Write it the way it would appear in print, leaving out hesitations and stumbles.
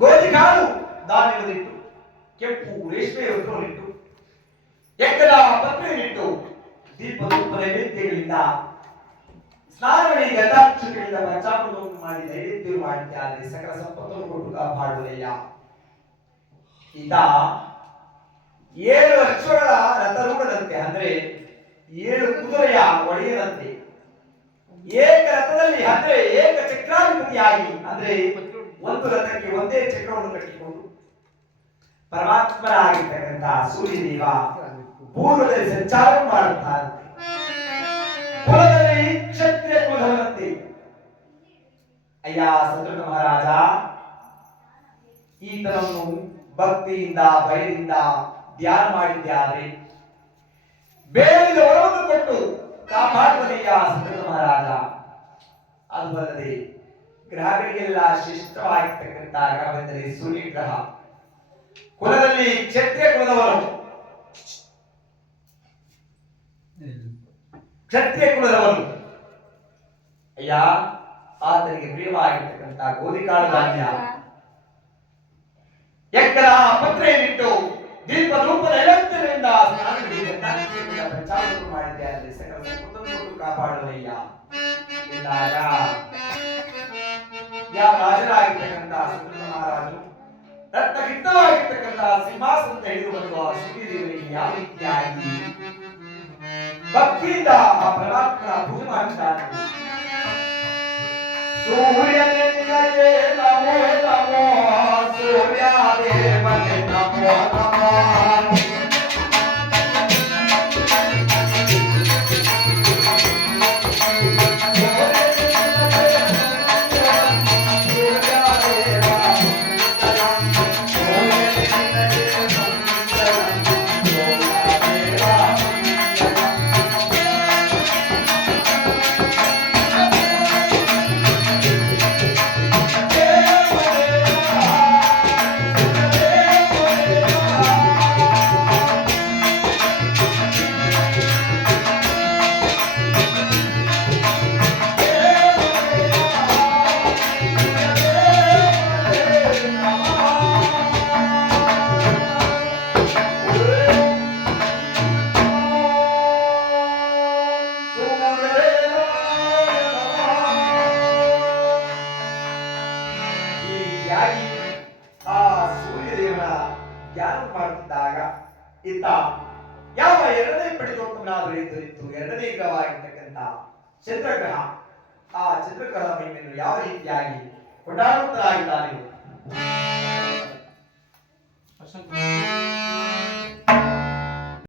ಗೋಧಿ ಕಾಳು ಧಾನ್ಯವನ್ನಿಟ್ಟು, ಕೆಂಪು ರೇಷ್ಮೆ ವಸ್ತ್ರವನ್ನಿಟ್ಟು, ಎಕ್ಕದ ಪತ್ರೆಯನ್ನಿಟ್ಟು, ದೀಪಧೂಪ ನೈವೇದ್ಯಗಳಿಂದ ಸ್ನಾನ ಮಾಡಿ ಗಂಧಾಕ್ಷತೆಗಳಿಂದ ಪಂಚಾಮೃತವನ್ನು ಮಾಡಿ ನೈವೇದ್ಯ ಮಾಡಿದ್ದಾರೆ. ಸಕಲ ಸಂಪತ್ತನ್ನು ಕೊಟ್ಟು ಕಾಪಾಡುವಯ್ಯ. ಈತ 7 ಅಶ್ವಗಳ ರಥರೂಢದಂತೆ, ಅಂದ್ರೆ 7 ಕುದುರೆಯ ಒಡೆಯದಂತೆ, ಏಕ ರಥದಲ್ಲಿ ಅಂದ್ರೆ ಏಕ ಚಕ್ರಾಧಿಪತಿಯಾಗಿ, ಅಂದ್ರೆ ಒಂದು ರಥಕ್ಕೆ ಒಂದೇ ಚಕ್ರವನ್ನು ಕಟ್ಟಿಕೊಂಡು ಪರಮಾತ್ಮರಾಗಿರ್ತಕ್ಕಂಥ ಸೂರ್ಯದೇವ ಪೂರ್ವದಲ್ಲಿ ಸಂಚಾರ ಮಾಡುತ್ತಾರೆ. ಕುಲದಲ್ಲಿ ಕ್ಷತ್ರಿಯ ಕುಲದವರಂತೆ. ಅಯ್ಯ ಸದೃಢ ಮಹಾರಾಜ, ಈತನನ್ನು ಭಕ್ತಿಯಿಂದ ಭಯದಿಂದ ಧ್ಯಾನ ಮಾಡಿದ್ದೆ ಆದರೆ ಬೇಡಿದ ವರವನ್ನು ಕೊಟ್ಟು ಕಾಪಾಡುವನಯ್ಯ ಸದೃಢ ಮಹಾರಾಜ. ಅದು ಅಲ್ಲದೆ ಗ್ರಹಗಳಿಗೆಲ್ಲ ಶ್ರೇಷ್ಠವಾಗಿರ್ತಕ್ಕಂಥ ಗ್ರಹವೆಂದರೆ ಸೂರ್ಯ ಗ್ರಹ. ಕುಲದಲ್ಲಿ ಕ್ಷತ್ರಿಯ ಕುಲದವರು, ಕ್ಷತ್ರಿಯ ಕುಲದವರು ಅಯ್ಯ ಆತನಿಗೆ ಪ್ರಿಯವಾಗಿರ್ತಕ್ಕಂಥ ಗೋಧಿಕಾಳು ಧಾನ್ಯ, ಎಕ್ಕರ ಪತ್ರೆಯನ್ನಿಟ್ಟು ದೀಪ ಧೂಪ ನೈವೇದ್ಯಗಳಿಂದ ಪ್ರಚಾರ ಮಾಡಿದ್ದಾರೆ. ಸಕಲ ಸಂಪತ್ತನ್ನು ಕೊಟ್ಟು ಕಾಪಾಡುವಯ್ಯ ಎಂದಾಗ ಯಾವ ರಾಜರಾಗಿರ್ತಕ್ಕಂಥ ಸದೃಢ ಮಹಾರಾಜರು ರತ್ನಹಿತವಾಗಿರ್ತಕ್ಕಂಥ ಸಿಂಹಾಸನ ಹಿಡಿದು ಬರುವ ಸೂರ್ಯದೇವರಿಗೆ ಯಾವ ರೀತಿಯಾಗಿ ಭಕ್ತಿಯಿಂದ ಆ ಪರಮಾತ್ಮನ ಪೂಜೆ ಮಾಡುತ್ತಾರೆ. ಸೂರ್ಯನಿಗೆ ನಮೋ ನಮೋ, ಸೂರ್ಯದೇವನೇ ನಮೋ ನಮೋ. ಆ ಸೂರ್ಯದೇವನ ಧ್ಯಾನ ಮಾಡುತ್ತಿದ್ದಾಗ ಇತ್ತ ಯಾವ ಎರಡನೇ ಪಡಿತೋತ್ತಮನಾದರೂ ದೊರೆತು ಎರಡನೇ ಗ್ರಹವಾಗಿರ್ತಕ್ಕಂಥ ಚಂದ್ರಗ್ರಹ, ಆ ಚಂದ್ರಗ್ರಹದ ಮಹಿಮೆಯನ್ನು ಯಾವ ರೀತಿಯಾಗಿ ಕೊಂಡಾಡುತ್ತಲಾಗಿದ್ದಾನೆ.